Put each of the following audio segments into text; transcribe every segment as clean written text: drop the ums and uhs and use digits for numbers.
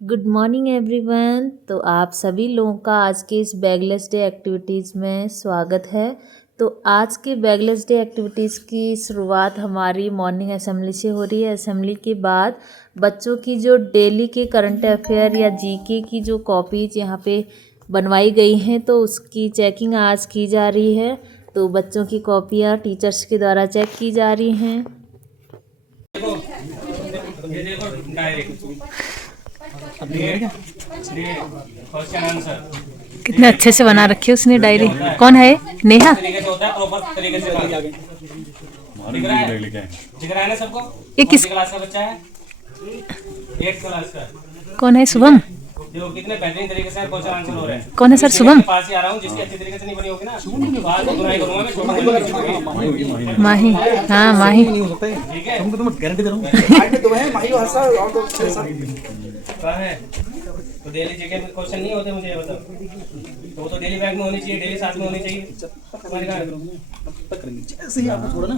Good morning everyone. तो आप सभी लोगों का आज के इस बैगलेस डे एक्टिविटीज़ में स्वागत है। तो आज के बैगलेस डे एक्टिविटीज़ की शुरुआत हमारी मॉर्निंग असेंबली से हो रही है। असेंबली के बाद बच्चों की जो डेली के करंट अफेयर या जीके की जो कॉपीज यहाँ पे बनवाई गई हैं तो उसकी चेकिंग आज की जा रही है। तो बच्चों की कॉपियाँ टीचर्स के द्वारा चेक की जा रही हैं। ये देखो डायरेक्ट क्वेश्चन आंसर कितने अच्छे से बना रखी है उसने डायरी। कौन है? नेहा। तरीके से होता है, प्रॉपर तरीके से दिख रहा है ना सबको। ये किस क्लास का बच्चा है? 8th क्लास का। कौन है? शुभम। देखो कितने बेहतरीन तरीके से क्वेश्चन आंसर हो रहे हैं। कौन है सर? शुभम। पास ही आ रहा हूँ, जिसकी अच्छी तरीके से नहीं बनी होगी ना बात तो बुराई करूंगा मैं। छोटा माही। हाँ माही। ठीक है, तुमको तो मैं गारंटी दे रहा हूँ। तो है माही हंसा और तो कहाँ है? तो डेली जीके में क्वेश्चन नहीं होते, मुझे ये बताओ। तो वो तो डेली बैग में होनी चाहिए, डेली साथ में होनी चाहिए। तुम्हारे कहाँ है? तब करेंगे ऐसे ही आपको छोड़ा ना।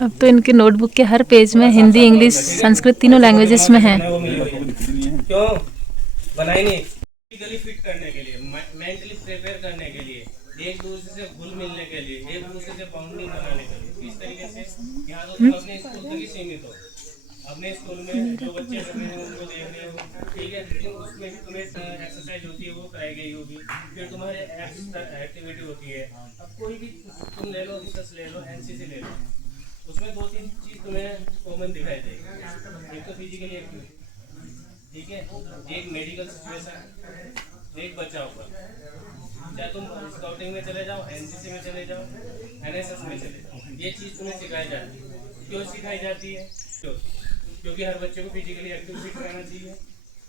अब तो इनके नोटबुक के हर पेज में हिंदी, इंग्लिश, संस्कृत तीनों लैंग्वेजेस में है। क्यों बनाई नहीं? फिजिकली फिट करने के लिए, मेंटली प्रिपेयर करने के लिए, एक दूसरे से घुल मिलने के लिए, एक दूसरे से बाउंडिंग बनाने के लिए। इस तरीके से यहाँ तो तुम अपने स्कूल तक ही सीमित हो। अपने स्कूल में जो बच्चे कर रहे हैं उनको देख रहे हो, ठीक है। लेकिन उसमें भी तुम्हें एक्सरसाइज होती है, वो कराई गई होगी। फिर तुम्हारे एक्स्ट्रा एक्टिविटी होती है। अब कोई भी तुम ले लो, रिसर्च ले लो, एनसीसी ले लो, उसमें 2-3 चीज तुम्हें कॉमन दिखाई देगी। एक तो फिजिकली एक्टिविटी, ठीक है, एक मेडिकल सिचुएशन, एक बचाव पर। चाहे तुम स्काउटिंग में चले जाओ, एनसीसी में चले जाओ, एनएसएस में चले जाओ, ये चीज़ तुम्हें सिखाई जाती है। क्यों सिखाई जाती है? क्योंकि हर बच्चे को फिजिकली एक्टिव फिट रहना चाहिए।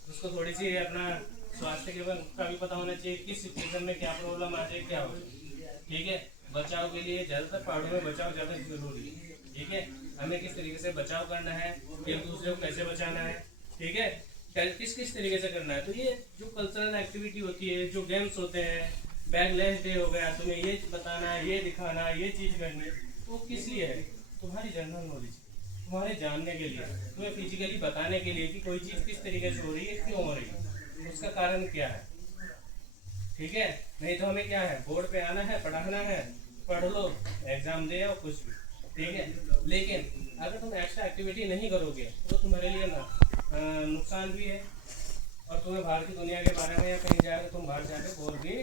उसको थोड़ी सी अपना स्वास्थ्य के बारे का भी पता होना चाहिए, किस सिचुएशन में क्या प्रॉब्लम आ जाए, क्या हो जाए, ठीक है। बचाव के लिए ज़्यादातर पहाड़ों में बचाव ज़्यादा जरूरी है, ठीक है। हमें किस तरीके से बचाव करना है, एक दूसरे को कैसे बचाना है, ठीक है, किस किस तरीके से करना है। तो ये जो कल्चरल एक्टिविटी होती है, जो गेम्स होते हैं, बैगलेस डे हो गया, तुम्हें ये बताना है, ये दिखाना है, ये चीज़ करनी है, वो किस लिए है? तुम्हारी जनरल नॉलेज, तुम्हारे जानने के लिए, तुम्हें फिजिकली बताने के लिए कि कोई चीज़ किस तरीके से हो रही है, क्यों हो रही है, उसका कारण क्या है, ठीक है। नहीं तो हमें क्या है, बोर्ड पे आना है, पढ़ाना है, पढ़ लो, एग्जाम दे आओ, कुछ भी, ठीक है। लेकिन अगर तुम एक्स्ट्रा एक्टिविटी नहीं करोगे तो तुम्हारे लिए ना नुकसान भी है, और तुम्हें बाहर की दुनिया के बारे में या कहीं जाकर तुम बाहर जाकर बोल भी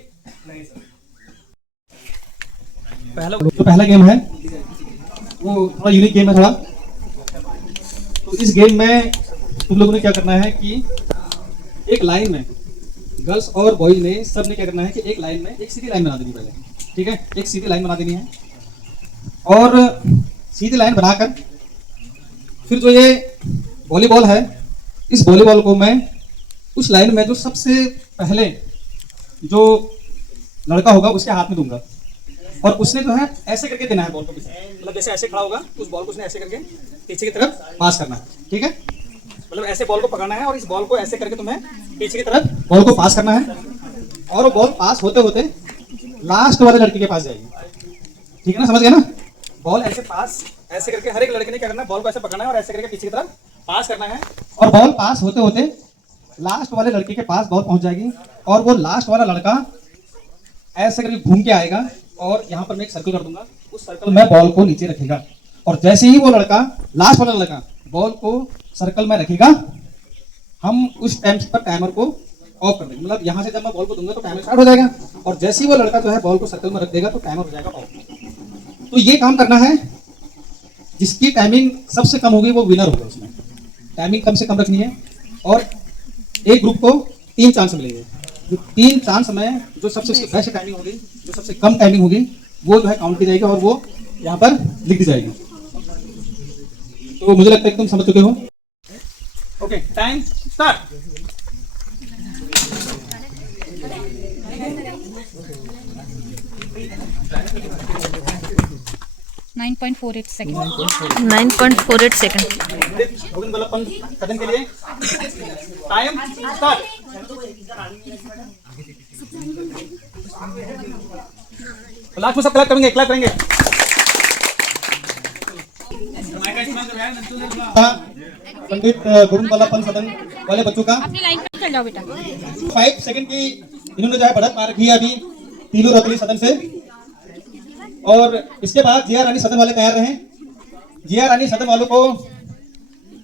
नहीं सकते। पहला गेम है वो थोड़ा यूनिक गेम है थोड़ा। तो इस गेम में तुम लोगों ने क्या करना है कि एक लाइन में गर्ल्स और बॉयज ने सब ने क्या करना है कि एक लाइन में एक सीधी लाइन बना देनी पहले, ठीक है। एक सीधी लाइन बना देनी है और सीधी लाइन बनाकर फिर जो ये वॉलीबॉल है, इस वॉलीबॉल को मैं उस लाइन में जो सबसे पहले जो लड़का होगा उसके हाथ में दूंगा और उसने जो है ऐसे करके देना है बॉल को, मतलब जैसे ऐसे खड़ा होगा उस बॉल को उसने ऐसे करके पीछे की तरफ पास करना है, ठीक है। मतलब ऐसे बॉल को पकड़ना है और इस बॉल को ऐसे करके तुम्हें पीछे की तरफ बॉल को पास करना है और वो बॉल पास होते होते लास्ट वाले लड़के के पास जाएगी, ठीक है ना, समझ गए ना। बॉल ऐसे पास ऐसे करके हर एक लड़के ने क्या करना है, बॉल को ऐसे पकड़ना है और ऐसे करके पीछे की तरफ पास करना है और बॉल पास होते होते लास्ट वाले लड़के के पास बॉल पहुंच जाएगी और वो लास्ट वाला लड़का ऐसे करके घूम के आएगा और यहाँ पर मैं एक सर्कल कर दूंगा, उस सर्कल में बॉल को नीचे रखेगा और जैसे ही वो लड़का लास्ट वाला लड़का बॉल को सर्कल में रखेगा, हम उस टाइम पर टाइमर को ऑफ कर देंगे। मतलब यहाँ से जब मैं बॉल को दूंगा तो टाइमर स्टार्ट हो जाएगा और जैसे ही वो लड़का जो है बॉल को सर्कल में रख देगा तो टाइमर हो जाएगा ऑफ। तो ये काम करना है, जिसकी टाइमिंग सबसे कम होगी वो विनर होगा। उसमें टाइमिंग कम से कम रखनी है और एक ग्रुप को 3 चांस मिलेंगे। जो 3 चांस में जो सबसे बेस्ट टाइमिंग होगी, जो सबसे कम टाइमिंग होगी, वो जो है काउंट की जाएगी और वो यहाँ पर लिख दी जाएगी। तो मुझे लगता है कि तुम समझ चुके हो। Okay, time start. Second. 9.48 second. कदम के लिए टाइम स्टार्ट। लास्ट में सब क्लैप करेंगे, क्लैप करेंगे। पंडित गोविंद बल्लभ पंत सदन वाले बच्चों का अपनी लाइन पे चल जाओ बेटा 5 सेकंड की इन्होंने जो है बढ़त मार रखी है अभी तीलू रतली सदन से। और इसके बाद जिया रानी सदन वाले तैयार रहे। जिया रानी सदन वालों को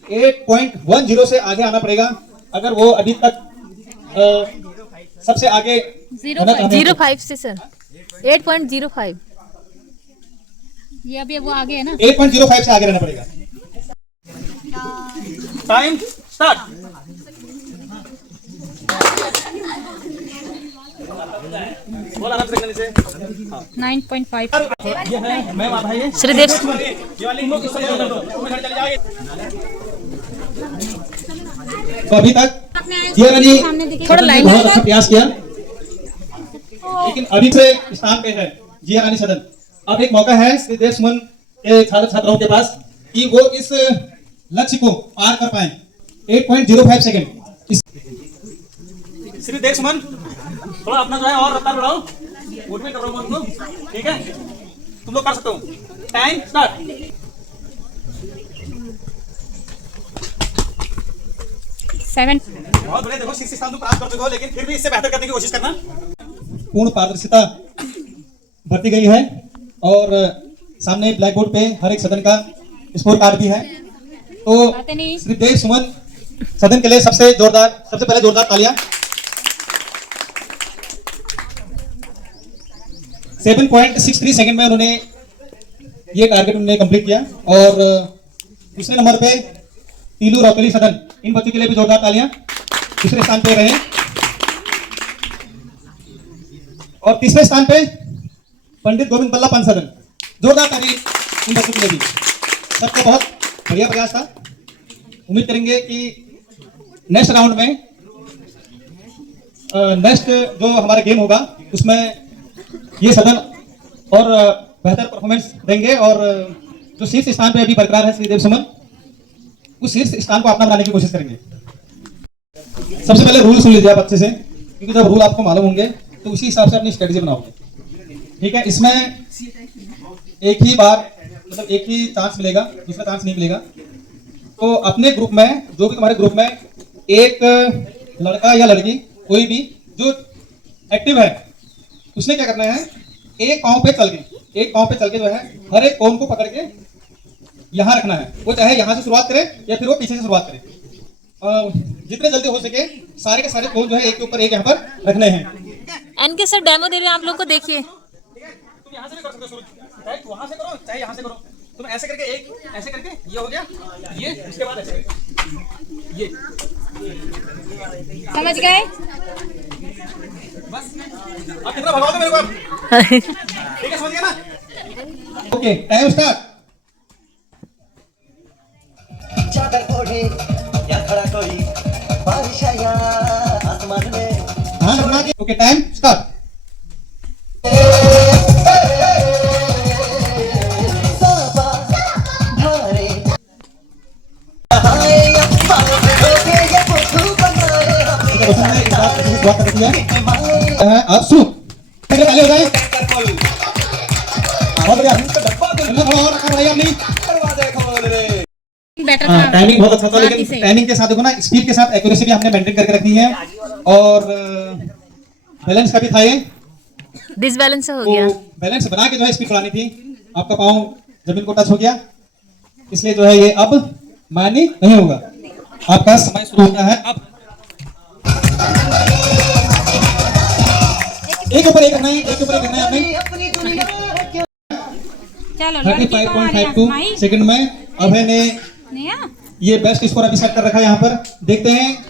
8.10 से आगे आना पड़ेगा अगर वो अभी तक सबसे आगे होना चाहते हैं। 0.05 से सर 8.05 ये अभी वो आगे है ना 8.05 से आगे रहना पड़ेगा। Time start. बोल आराम से करने से 9.5 ये है मैम आप आइए। श्रीदेव ये वाली लोग इस समय दो तुम्हें घर चले जाओगे। तो अभी तक जिया रानी थोड़ा लाइन बहुत अच्छा प्रयास किया लेकिन अभी से स्थान पे है जिया रानी सदन। अब एक मौका है श्रीदेव सुमन के छात्र छात्राओं के पास कि वो इस लक्ष्य को पार कर पाए। 8.05 सेकंड। श्रीदेव सुमन थोड़ा अपना जो है और रफ्तार बढ़ाओ। मोटिवेट कर रहा हूं उनको ठीक है तुम लोग कर सकते हो। Time start. बहुत बढ़िया। देखो शीर्ष स्थान तुम प्राप्त कर चुके हो लेकिन फिर भी इससे बेहतर करने की कोशिश करना। पूर्ण पारदर्शिता बरती गई है और सामने ब्लैक बोर्ड पे हर एक सदन का स्कोर कार्ड भी है। तो श्रीदेव सुमन सदन के लिए सबसे पहले जोरदार तालियां। 7.63 सेकंड में उन्होंने ये टारगेट उन्होंने कंप्लीट किया। और दूसरे नंबर पे तीलू रौतली सदन, इन बच्चों के लिए भी जोरदार तालियां। दूसरे स्थान पे रहे। और तीसरे स्थान पे पंडित गोविंद बल्लभ पंत सदन, जोरदार ताली इन बच्चों के लिए भी। सबका बहुत बढ़िया प्रयास था। उम्मीद करेंगे कि नेक्स्ट राउंड में नेक्स्ट जो हमारा गेम होगा उसमें ये सदन और बेहतर परफॉर्मेंस देंगे। और जो शीर्ष स्थान पे अभी बरकरार है श्रीदेव सुमन, उस शीर्ष स्थान को अपना बनाने की कोशिश करेंगे। सबसे पहले रूल सुन लीजिए आप अच्छे से, क्योंकि जब रूल आपको मालूम होंगे तो उसी हिसाब से अपनी स्ट्रेटेजी बनाओगे। ठीक है, इसमें एक ही बार मतलब एक ही चांस मिलेगा, दूसरा चांस नहीं मिलेगा। तो अपने ग्रुप में जो भी तुम्हारे ग्रुप में एक लड़का या लड़की कोई भी जो एक्टिव है उसने क्या करना है, एक पांव पे चल के जो है हर एक कोन को पकड़ के यहाँ रखना है। वो चाहे यहाँ से शुरुआत करे या फिर वो पीछे से शुरुआत करे। जितने जल्दी हो सके सारे के सारे कोन जो है एक के ऊपर एक यहाँ पर रखने हैं। एनके सर डेमो दे रहे हैं आप लोग को, देखिए। तुम यहाँ से भी कर सकते हो, चाहे वहां से करो चाहे यहाँ से करो। तुम ऐसे करके एक ऐसे करके ये हो गया, ये उसके बाद ऐसे करके ये समझ गए? बस आप कितना भगाओगे मेरे को आप? ठीक है, समझ गए ना? Okay, time start. चादर ओढ़े या खड़ा कोई बारिश आया आसमान में। हाँ रखना के। Okay, time start. अब शुरू पहले हो जाए। बहुत बढ़िया, और रखा भाई आपने। टाइमिंग बहुत अच्छा था, लेकिन टाइमिंग के साथ देखो ना, स्पीड के साथ एक्यूरेसी भी हमने मेंटेन करके रखनी है। और बैलेंस का भी था ये, डिसबैलेंस हो तो गया। बैलेंस बना के जो है स्पीड बढ़ानी थी। आपका पाँव जमीन को टच हो गया, इसलिए जो है ये अब मान्य नहीं होगा। आपका समय शुरू होता है अब। एक ऊपर एक रखना है, एक ऊपर एक रखना है आपने। चलो 35.52 सेकंड में अभय ने ये बेस्ट स्कोर अभी सेट कर रखा है। यहाँ पर देखते हैं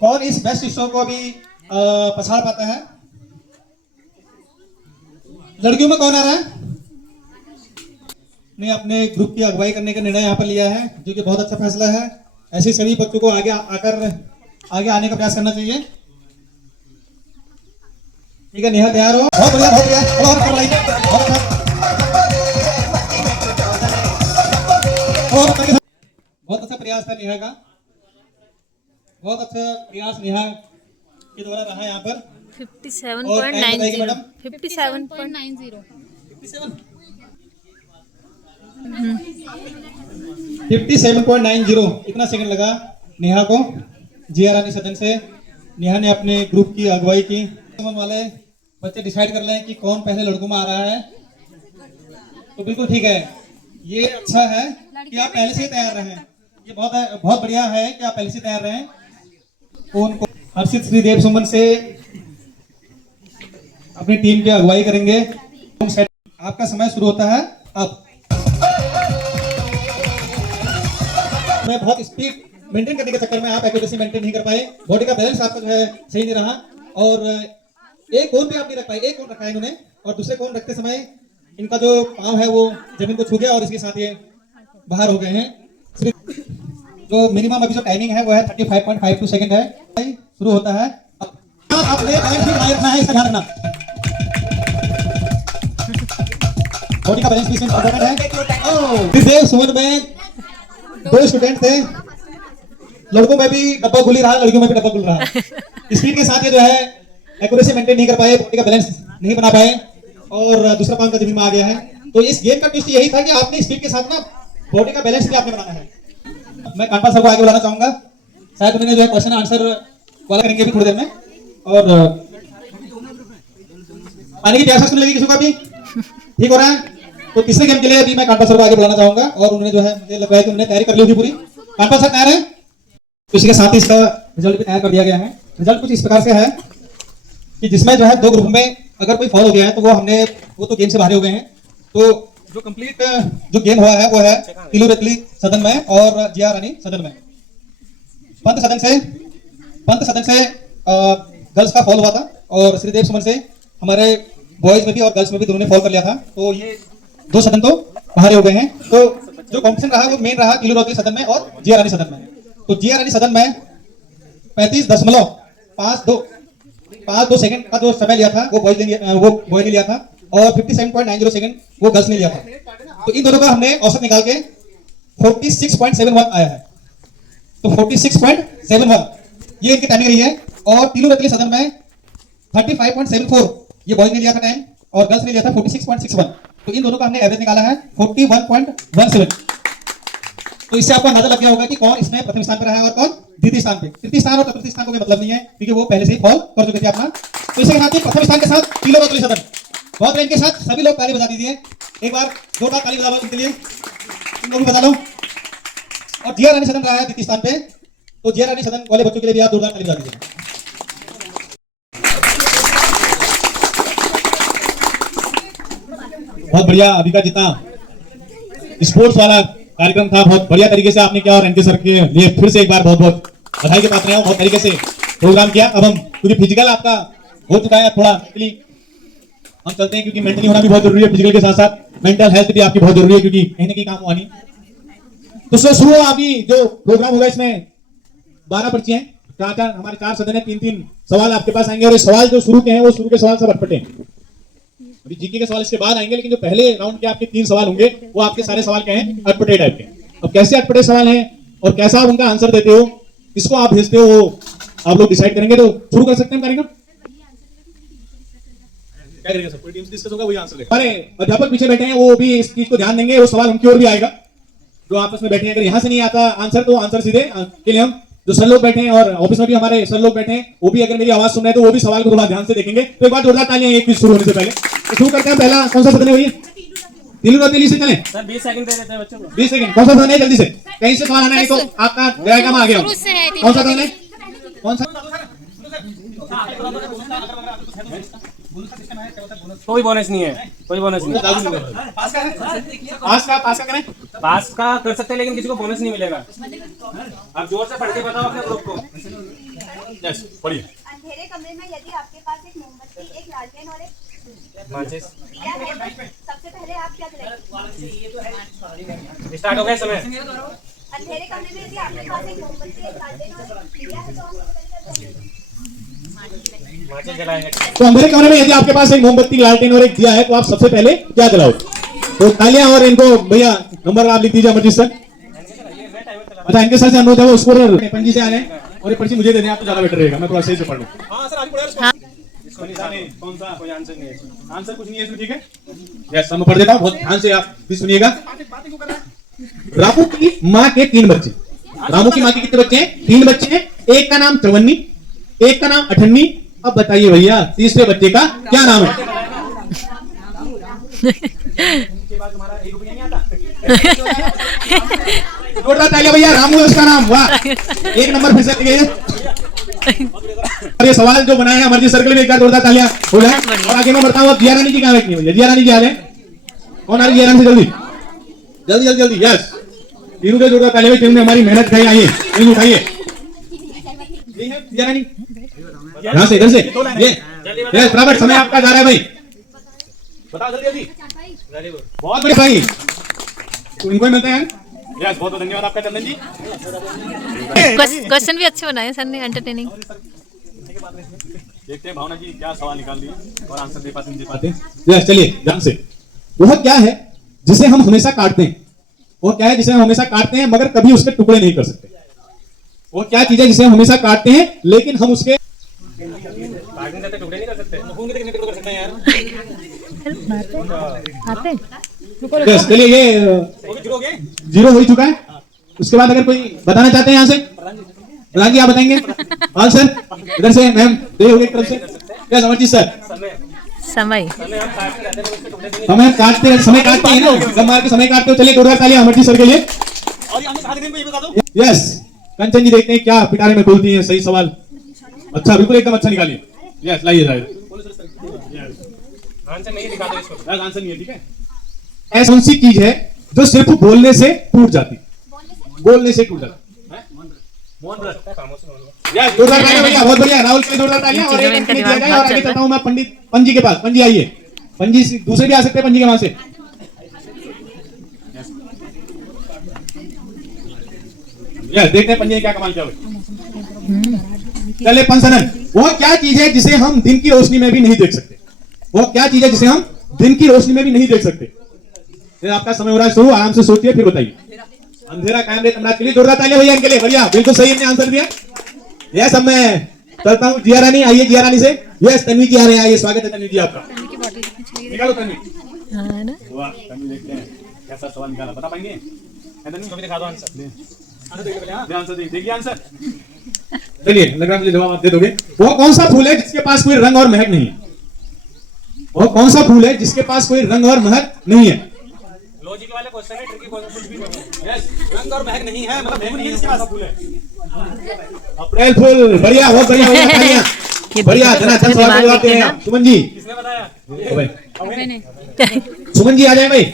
कौन इस बेस्ट स्कोर को अभी पछाड़ पाता है। लड़कियों में कौन आ रहा है? ने अपने ग्रुप की अगुवाई करने का निर्णय यहाँ पर लिया है, जो कि बहुत अच्छा फैसला है। ऐसे सभी बच्चों को आगे आने का प्रयास करना चाहिए। ठीक है, नेहा तैयार हो? बहुत बढ़िया, बहुत बढ़िया। बहुत अच्छा प्रयास था नेहा का, बहुत अच्छा प्रयास नेहा के द्वारा रहा यहाँ पर। 57.90 57.90 57 57.90 इतना सेकंड लगा नेहा को। जिया रानी सदन से नेहा ने अपने ग्रुप की अगुवाई की। वाले बच्चे डिसाइड कर लें कि कौन पहले लड़कों में आ रहा है। तो बिल्कुल ठीक है, ये अच्छा है कि आप पहले से ही तैयार रहें। ये बहुत बढ़िया है कि आप पहले से तैयार रहें। उनको हर्षित श्रीदेव सुमन से अपनी टीम की अगुवाई करेंगे। आपका समय शुरू होता है अब। मैं बहुत स्पीड मेंटेन करने के चक्कर में आप एक्यूरेसी मेंटेन नहीं कर पाए, बॉडी का बैलेंस आपका जो है सही नहीं रहा, और एक कोन पे आप नहीं रख पाए। एक कोन रखा है इन्होंने, और दूसरे कोन रखते समय इनका जो पांव है वो जमीन को छू गया और इसके साथ ये बाहर हो गए हैं। जो मिनिमम अभी जो टाइमिंग है वो है 35.52 सेकंड है। शुरू होता है अब। आपने बैलेंस भी बनाए रखना है, इसका ध्यान रखना। बॉडी का बैलेंस भी इम्पोर्टेंट है। सुमन में 2 स्टूडेंट थे, लड़कों में भी डब्बा खुली रहा, लड़कियों में भी डब्बा खुल रहा। स्पीड के साथ ये जो है एक्यूरेसी मेंटेन नहीं कर पाए, बॉडी का बैलेंस नहीं बना पाए, और दूसरा पांव का जमीन में आ गया है। तो इस गेम का ट्विस्ट यही था कि आपने स्पीड के साथ ना बॉडी का बैलेंस भी आपने बनाना है। मैं कांटा सर को आगे बुलाना चाहूंगा, शायद उन्होंने जो है क्वेश्चन आंसर वाला करेंगे भी थोड़ी देर में। और पानी की प्यास सुन लेगी किसी को अभी ठीक हो रहा है। तो तीसरे गेम के लिए अभी मैं कांटा सर को आगे बुलाना चाहूंगा, और उन्होंने जो है मुझे लग रहा है कि उन्होंने तैयारी कर ली होगी पूरी। कांटा सर तैयार है? तो इसके साथ ही इसका रिजल्ट भी तैयार कर दिया गया है। रिजल्ट कुछ इस प्रकार से है कि जिसमें जो है 2 ग्रुप में अगर कोई फॉल हो गया है तो वो तो गेम से बाहर हो गए हैं। तो जो कंप्लीट जो गेम हुआ है वो है तिलू रतली सदन में और जिया रानी सदन में। पंत सदन से गर्ल्स का फॉल हुआ था, और श्रीदेव सुमन से हमारे बॉयज में भी और गर्ल्स में भी दोनों ने फॉल कर लिया था। तो ये 2 सदन तो बाहर हो गए हैं। तो जो कॉम्पिटिशन रहा वो मेन रहा तिलू रतली सदन में और जिया रानी सदन में। तो जिया रानी सदन में 35.52 सेकंड का जो समय लिया था वो बॉय ने लिया था, और 57.90 सेकंड वो गर्ल्स ने लिया था। तो इन दोनों का हमने औसत निकाल के 46.71 आया है। तो 46.71 ये इनकी टाइमिंग रही है। और तिलू रतली सदन में 35.74 ये बॉयज ने लिया था टाइम, और गर्ल्स ने लिया था 46.61। तो इन दोनों का हमने एवरेज निकाला है 41.17। तो इससे आपको अंदाजा लग गया होगा कि कौन इसमें प्रथम स्थान पर रहा है और कौन द्वितीय स्थान पे। तृतीय स्थान और चतुर्थ स्थान को कोई मतलब नहीं है, क्योंकि वो पहले से ही फॉल कर चुके थे अपना। तो इसके साथ ही प्रथम स्थान के साथ तिलू रतली सदन बहुत रैंक के साथ सभी लोग ताली बजा दीजिए। एक बार जोरदार ताली बजाओ उनके लिए, तुम भी बजा लो। और जिया रानी सदन रहा है द्वितीय स्थान पे, तो जिया रानी सदन वाले बच्चों के लिए भी आप जोरदार ताली बजा दीजिए। बहुत बढ़िया। अभी का जितना स्पोर्ट्स वाला कार्यक्रम था बहुत बढ़िया तरीके से आपने किया, और एनके सर के लिए फिर से एक बार बहुत बहुत बधाई के पात्र हैं। बहुत तरीके से प्रोग्राम किया। अब हम क्योंकि फिजिकल आपका हो चुका है, थोड़ा हम चलते हैं, क्योंकि मेंटली होना भी बहुत जरूरी है। फिजिकल के साथ साथ मेंटल हेल्थ भी आपकी बहुत जरूरी है, क्योंकि कहीं ना कहीं काम हुआ नहीं। तो शुरू अभी जो प्रोग्राम होगा इसमें 12 पर्चियां हैं, हमारे 4 सदन है, 3-3 सवाल आपके पास आएंगे। और ये सवाल जो शुरू के हैं वो शुरू के सवाल सब अटपटे हैं। अभी जीके के सवाल इसके बाद आएंगे, लेकिन जो पहले राउंड के आपके 3 सवाल होंगे वो आपके सारे सवाल क्या हैं, अटपटे टाइप के। अब कैसे अटपटे सवाल हैं और कैसा आप उनका आंसर देते हो, किसको आप भेजते हो, वो आप लोग डिसाइड करेंगे। तो शुरू कर सकते हैं कार्यक्रम। क्या करेंगे सर? पूरी टीम से डिस्कस होगा, वही आंसर देगा। अरे अध्यापक पीछे बैठे हैं, वो भी इस चीज को ध्यान देंगे, वो सवाल उनकी ओर भी आएगा। जो आपस में बैठे हैं, अगर यहाँ से नहीं आता आंसर तो आंसर सीधे के लिए हम जो सर लोग बैठे हैं, और ऑफिस में भी हमारे सर लोग बैठे हैं, वो भी अगर मेरी आवाज सुन रहे हैं तो वो भी सवाल को थोड़ा ध्यान से देखेंगे। तो एक बार जोरदार तालियां एक क्विज शुरू होने से पहले। तो शुरू करते हैं। पहला कौन सा सदन है भैया? तिलू रतली से चलें। सर 20 सेकंड दे देते हैं बच्चों को। 20 सेकंड। कौन सा सदन है? जल्दी से कहीं से सवाल आना है तो आपका डायग्राम आ गया। कौन सा सदन है? कौन सा? कोई बोनस नहीं है, कोई बोनस नहीं है। पास का करें। पास का कर सकते हैं, लेकिन किसी को बोनस नहीं मिलेगा। आप जोर से पढ़ के बताओ अपने ग्रुप को। यस, पढ़िए। अंधेरे कमरे में यदि आपके पास एक मोमबत्ती, एक लालटेन और एक माचिस दिया है, सबसे पहले आप क्या करेंगे? स्टार्ट हो गया समय। अंधेरे कमरे में यदि आपके पास एक मोमबत्ती, एक लालटेन और एक दिया है, तो आप क्या करेंगे? माचिस जलाएंगे। तो अंधेरे कमरे में यदि आपके पास एक मोमबत्ती, लालटेन और एक दिया है तो आप सबसे पहले क्या जलाओगे? तो तालियां। और इनको भैया नंबर आप लिख दीजिए अमरजीत सर। अच्छा, इनके सर से अनुरोध है वो स्कोर पंजी से आ रहे हैं, और ये पर्ची मुझे दे दें आप तो ज्यादा बेटर रहेगा, मैं थोड़ा सही से पढ़ लूं। हां सर, आगे बढ़ो। इसको कौन सा कोई आंसर नहीं है। आंसर कुछ नहीं है इसमें, ठीक है। यस, मैं पढ़ देता हूँ, बहुत ध्यान से आप भी सुनिएगा। रामू की माँ के 3 बच्चे। रामू की माँ के कितने बच्चे हैं? 3 बच्चे हैं। एक का नाम चवन्नी, एक का नाम अठन्नी। अब बताइए भैया, तीसरे बच्चे का क्या नाम है? जोरदार तालियां भैया, रामू है उसका नाम। वाह, 1 नंबर फिर से गए। और ये सवाल जो बनाया है अमरजीत सर्कल में, एक बार जोरदार तालियां हो जाए। और आगे मैं बढ़ता हूँ, अब जिया रानी जी कहाँ बैठी है भैया? जिया रानी जी आ जाए। कौन आ रही है जिया रानी से? जल्दी जल्दी जल्दी जल्दी। यस, तीनों के जोरदार तालियां। तीनों ने हमारी मेहनत खाई। आइए, तीनों उठाइए। जिया रानी यहाँ से, इधर से ये बराबर। समय आपका जा रहा है भाई, बताओ जल्दी जल्दी। बहुत बड़े भाई, तो इनको ही मिलते हैं। यस, बहुत बहुत धन्यवाद आपका चंदन जी। क्वेश्चन भी अच्छे बनाए सर ने, एंटरटेनिंग। देखते हैं भावना जी क्या सवाल निकाल लिए और आंसर दे पाते नहीं दे पाते। यस, चलिए ध्यान से। वह क्या है जिसे हम हमेशा काटते हैं? वो क्या है जिसे हम हमेशा काटते हैं मगर कभी उसके टुकड़े नहीं कर सकते? वो क्या चीज है जिसे हम हमेशा काटते हैं लेकिन हम उसके टुकड़े नहीं कर सकते? टुकड़े कर सकते हैं यार। यस, चलिए ये जीरो हो ही चुका है। उसके बाद अगर कोई बताना चाहते हैं यहाँ से, प्रधान जी आप बताएंगे? हाँ सर, इधर से मैम दे होगी एक तरफ से। क्या समझिए सर? समय समय काटते हैं ना, गम मार के समय काटते हो। चलिए जोरदार तालियां अमरजीत सर के लिए। यस, कंचन जी देखते हैं क्या पिटारे में खुलती है। सही सवाल, अच्छा, बिल्कुल एकदम अच्छा निकालिए। यस, लाइए जाए। आंसर नहीं दिखा दो इसको। आंसर नहीं है, ठीक है। ऐसी कौन सी चीज है जो सिर्फ बोलने से टूट जाती? बोलने से टूट जाती। यस, जोरदार तालियां भैया, बहुत बढ़िया। राहुल के जोरदार तालियां। और एक दिया जाए और आगे चलता हूं मैं पंडित पंजी के पास। पंजी आइए। पंजी दूसरे भी आ सकते हैं, पंजी के वहां से। यस, देखते हैं पंजी ने क्या कमाल किया। चलिए पंसनन, वो क्या चीज है जिसे हम दिन की रोशनी में भी नहीं देख सकते? वो क्या चीज है जिसे हम दिन की रोशनी में भी नहीं देख सकते? आपका समय हो रहा है शुरू, आराम से सोचिए फिर बताइए। अंधेरा कायम रहे तमराज के लिए। जोरदार तालियां भैया इनके लिए। बढ़िया, बिल्कुल सही हमने आंसर दिया। यस, अब मैं चलता हूँ जिया रानी। आइए जिया रानी से। यस, तन्वी जी आ रहे हैं। आइए, स्वागत है तन्वी जी आपका। निकालो तन्वी। वाह, तन्वी देखते हैं कैसा सवाल निकाला, बता पाएंगे? कभी दिखा दो आंसर। आंसर देखिए आंसर। चलिए, लग रहा है मुझे जवाब आप दे दोगे। वो कौन सा फूल है जिसके पास कोई रंग और महक नहीं है? वो कौन सा फूल है जिसके पास कोई रंग और महक नहीं है? लॉजिक वाले क्वेश्चन है, ट्रिकी क्वेश्चन कुछ भी नहीं। यस, रंग और महक नहीं है, मतलब महक नहीं है जिसके पास फूल है। अप्रैल फूल। बढ़िया, बहुत बढ़िया बढ़िया। धनाधन सवाल का जवाब दे रहे हैं सुमन जी। किसने बताया? सुमन जी आ जाए भाई।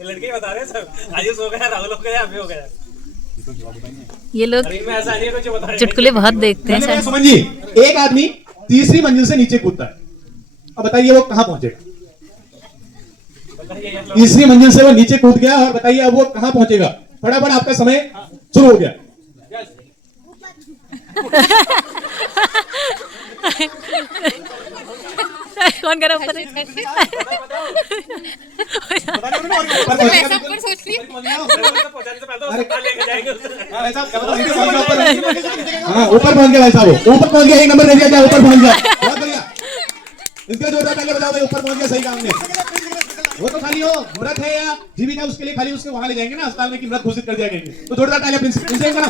लड़के बता रहे हैं सब। आयुष हो गया, राहुल हो गया, अभी हो गया। ये लोग इनमें ऐसा नहीं है कुछ बता रहे। चुटकुले बहुत देखते हैं सर। सुमन जी, एक आदमी तीसरी मंजिल से नीचे कूदता है। अब बताइए वो कहां पहुंचेगा? तीसरी मंजिल से वो नीचे कूद गया और बताइए अब वो कहां पहुंचेगा? फटाफट, आपका समय शुरू हो गया। कौन कर रहा ऊपर? हाँ, ऊपर पहुंच गया भाई साहब। ऊपर पहुंच गया, 1 नंबर दे दिया जाए। ऊपर पहुंच गया, बहुत बढ़िया। इसका जोरदार तालियां बजाओ भाई। ऊपर पहुंच गया, सही काम ने। वो तो खाली हो मृत है या जीवित है, उसके लिए खाली उसके वहां ले जाएंगे ना अस्पताल में कि मृत घोषित कर दिया गया। तो जोरदार तालियां प्रिंसिपल का ना,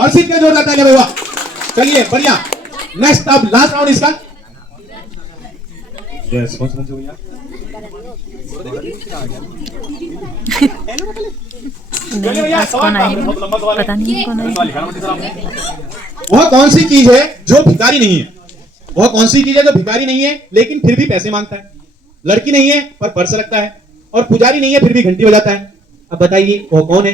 हर्षित का जोरदार तालियां भैया। चलिए बढ़िया। नेक्स्ट, अब लास्ट राउंड इसका। यस, कौन सा भैया? कौन आएगा पता नहीं कौन आएगा। वह कौन सी चीज है जो भिखारी नहीं है? वह कौन सी चीज है जो भिखारी नहीं है लेकिन फिर भी पैसे मांगता है? लड़की नहीं है पर पर्स रखता है, और पुजारी नहीं है फिर भी घंटी बजाता है। अब बताइए वो कौन है?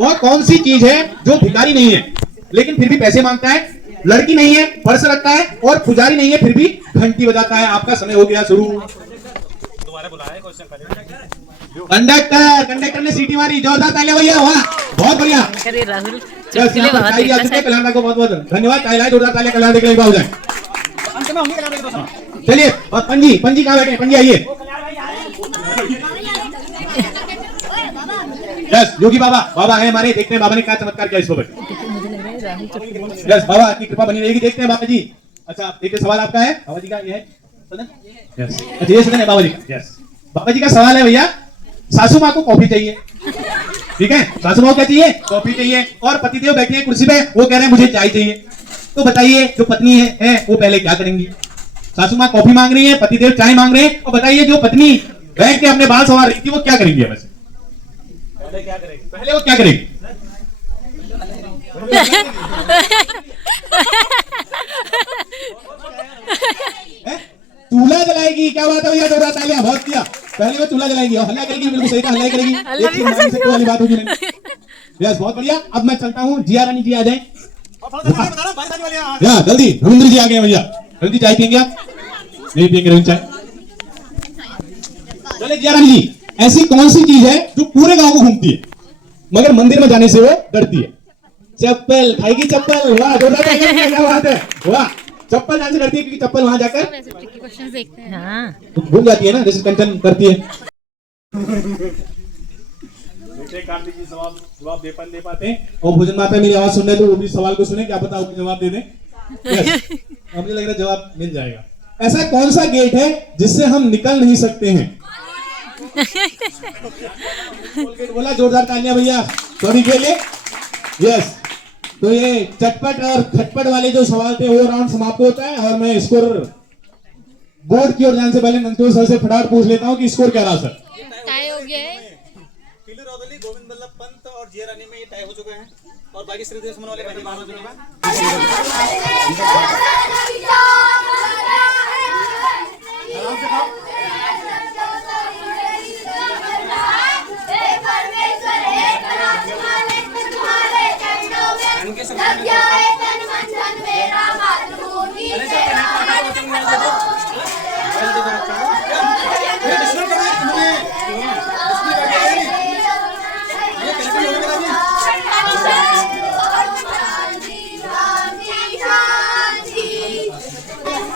वह कौन सी चीज है जो भिखारी नहीं है लेकिन फिर भी पैसे मांगता है, लड़की नहीं है, पर्स रखता है, और पुजारी नहीं है फिर भी घंटी बजाता है? आपका समय हो गया शुरू। दोबारा बुलाया है क्वेश्चन पहले। कंडक्टर ने सीटी मारी। जोरदार तालियां भैया, वाह, बहुत बढ़िया। अरे राहुल यस, चुटकुले यहाँ पर बहुत ताली आ देखते चुके हैं। हैं कल्याण को बहुत बहुत धन्यवाद। तालियां, जोरदार तालियां कल्याण के लिए हो जाए। चलिए, और पंजी कहाँ बैठे हैं? पंजी आइए। यस, योगी बाबा है हमारे। देखते हैं बाबा ने क्या चमत्कार किया इस पर। यस, बाबा की कृपा बनी रहेगी। देखते हैं बाबा जी अच्छा, एक सवाल आपका है बाबा जी का, ये है सदन? यस। अच्छा, ये सदन है बाबा जी का। यस। बाबा जी का सवाल है भैया, सासू माँ को कॉफी चाहिए, ठीक है? सासू माँ को क्या चाहिए? कॉफी चाहिए। और पतिदेव बैठे हैं कुर्सी पे, वो कह रहे हैं मुझे चाय चाहिए। तो बताइए जो पत्नी है वो पहले क्या करेंगी? सासू माँ कॉफी मांग रही है, पतिदेव चाय मांग रहे हैं, और बताइए जो पत्नी बैठ के अपने बाल संवार रही थी वो क्या करेंगी? वैसे पहले क्या करेगी? पहले वो क्या करेगी? चूल्हा जलाएगी। क्या बात है भैया, दो रात तालियां, बहुत किया। पहले वो चूल्हा जलाएगी और हल्ला करेगी, बिल्कुल सही कहा, हल्ला करेगी। एक चीज मान सकते वाली बात होगी नहीं। यस, बहुत बढ़िया। अब मैं चलता हूँ, जिया रानी जी आ जाए। या जल्दी, रविंद्र जी आ गए भैया। रविंद्र जी चाय पियेंगे आप? नहीं पियेंगे रविंद्र चाय? चले जिया रानी जी, ऐसी कौन सी चीज है जो पूरे गांव को घूमती है मगर मंदिर में जाने से वो डरती है? चप्पल खाएगी, चप्पल। वाह, क्या बात है, वाह। चप्पल जाने से डरती है क्योंकि चप्पल वहां जाकर देखते हैं। हाँ, भूल जाती है ना, जैसे कंचन करती है। कार्तिक जी जवाब दे पाते हैं। और भोजन माता मेरी आवाज सुन रहे तो वो भी सवाल को सुने, क्या पता आपको जवाब दे दें। मुझे लग रहा है जवाब मिल जाएगा। ऐसा कौन सा गेट है जिससे हम निकल नहीं सकते हैं? बोला, जोरदार तालियां भैया सॉरी के लिए। यस, तो ये चटपट और खटपट वाले जो सवाल थे वो राउंड समाप्त होता है और मैं स्कोर बोर्ड की ओर जाने से पहले मंतोष सर से फटाफट पूछ लेता हूँ कि स्कोर क्या रहा सर? टाई हो गया है। किलू रौदली, गोविंद बल्लभ पंत और जिया रानी में ये टाई हो चुके हैं और बाकी श्रीदेव सुमन वाले पहले 12 दिनों में।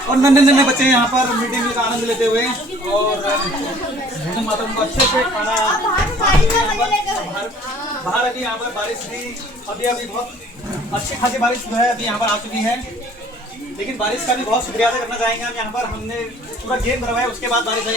और नन्हे नन्हे बच्चे यहाँ पर मिड डे मील का आनंद लेते हुए और भोजन माता को अच्छे से खाना बाहर अभी यहाँ पर बारिश भी अभी बहुत अच्छी खासी बारिश जो है अभी यहाँ पर आ चुकी है। लेकिन बारिश का भी बहुत शुक्रिया अदा करना चाहेंगे हम। यहाँ पर हमने पूरा गेम करवाया, उसके बाद बारिश आई।